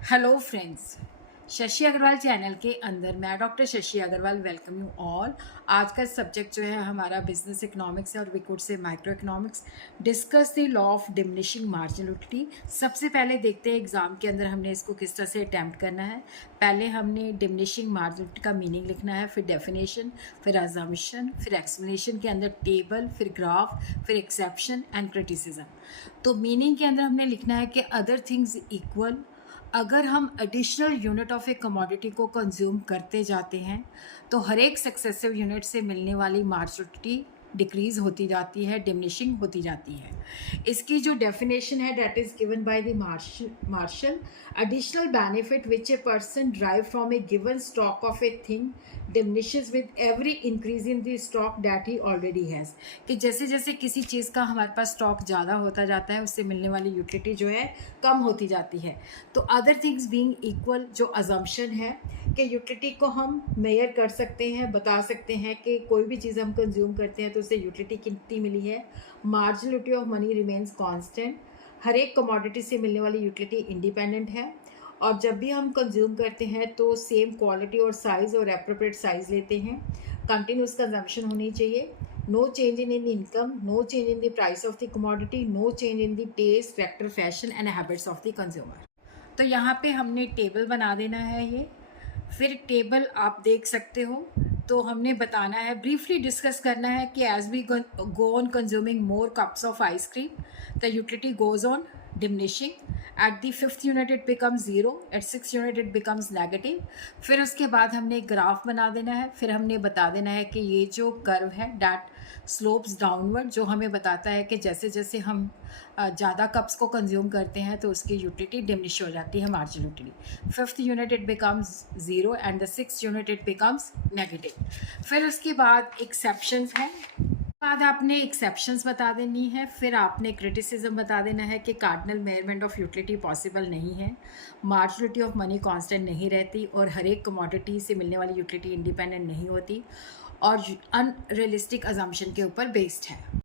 Hello friends, Shashi Agrawal channel के अंदर मैं doctor Shashi Agrawal welcome you all. आज का सब्जेक्ट जो है हमारा बिजनेस इकोनॉमिक्स है और we could say micro economics. Discuss the law of diminishing marginality. सबसे पहले देखते हैं एग्जाम के अंदर हमने इसको किस तरह से अटैम्प्ट करना है। पहले हमने डिमिनिशिंग मार्जिनलिटी का मीनिंग लिखना है, फिर डेफिनेशन, फिर अजम्पशन, फिर एक्सप्लेनेशन के अंदर टेबल, फिर ग्राफ, फिर एक्सेप्शन एंड क्रिटिसिज्म। तो मीनिंग के अंदर हमने लिखना है कि अदर थिंग्स इक्वल, अगर हम additional unit of A commodity को कंज्यूम करते जाते हैं तो हर एक सक्सेसिव यूनिट से मिलने वाली मार्जिनलिटी डिक्रीज होती जाती है, डिमिनिशिंग होती जाती है। इसकी जो डेफिनेशन है that is given by the Marshall. Additional benefit which a person drive from a given stock of a thing diminishes with every increase in the stock that he already has. कि जैसे जैसे किसी चीज़ का हमारे पास stock ज़्यादा होता जाता है उससे मिलने वाली यूटिलिटी जो है कम होती जाती है। तो अदर थिंग्स बीइंग इक्वल जो अजम्पशन है कि यूटिलिटी को हम मेयर कर सकते हैं, बता सकते हैं कि कोई भी चीज़ हम कंज्यूम करते हैं तो उससे यूटिलिटी कितनी मिली है। मार्जिनलिटी ऑफ मनी रिमेन्स कांस्टेंट, हर एक कमोडिटी से मिलने वाली यूटिलिटी इंडिपेंडेंट है। और जब भी हम कंज्यूम करते हैं तो सेम क्वालिटी और साइज़ और एप्रोप्रिएट साइज़ लेते हैं। कंटिन्यूस कंजम्पशन होनी चाहिए। No change in income, no change in the price of the commodity, no change in the taste, factor, fashion and habits of the consumer. तो यहाँ पे हमने टेबल बना देना है ये। फिर टेबल आप देख सकते हो। तो हमने बताना है, ब्रीफली डिस्कस करना है कि as we go on consuming more cups of ice cream the utility goes on diminishing. At the 5th unit it becomes 0, at 6th unit it becomes negative. फिर उसके बाद हमने एक ग्राफ बना देना है। फिर हमने बता देना है कि ये जो कर्व है डैट स्लोप्स डाउनवर्ड, जो हमें बताता है कि जैसे जैसे हम ज़्यादा कप्स को कंज्यूम करते हैं तो उसकी यूटिलिटी डिमिनिश हो जाती है, marginal utility. 5th unit it becomes 0 and the 6th unit it becomes negative. फिर उसके बाद एक्सेप्शंस हैं, बाद आपने एक्सेप्शंस बता देनी है। फिर आपने क्रिटिसिज्म बता देना है कि cardinal measurement of utility possible नहीं है, मार्जिनलिटी ऑफ मनी कांस्टेंट नहीं रहती और हर एक कमोडिटी से मिलने वाली यूटिलिटी इंडिपेंडेंट नहीं होती और अनरियलिस्टिक अजम्पशन के ऊपर बेस्ड है।